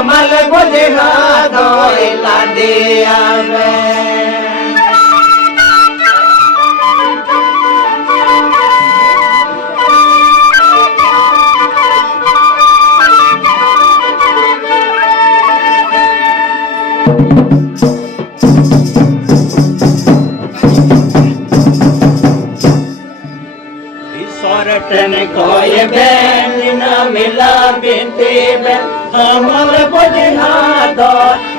कमल बुझा दो लाडिया में सोरठन कोई बैन न मिला बिनती बैन कमल बुझा दो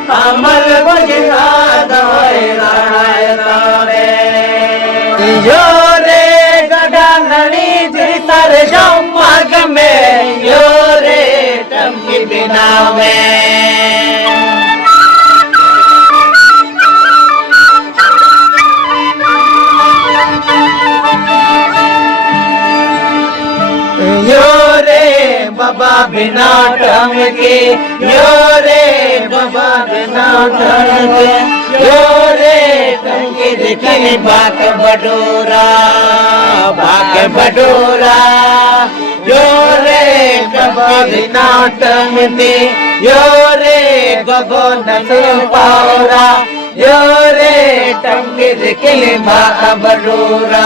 कमल बुझा दो यो रे गड़ा नड़ी जितर जाऊं मार्ग में यो रे टमकी बिना में यो रे बाबा बिना टमके यो रे बाबा बिना टमके यो रे टमके देखने बाक बडोरा यो रे बाबा बिना टमके यो रे गगो नसे पावरा यो रे टमके देखने बाक बडोरा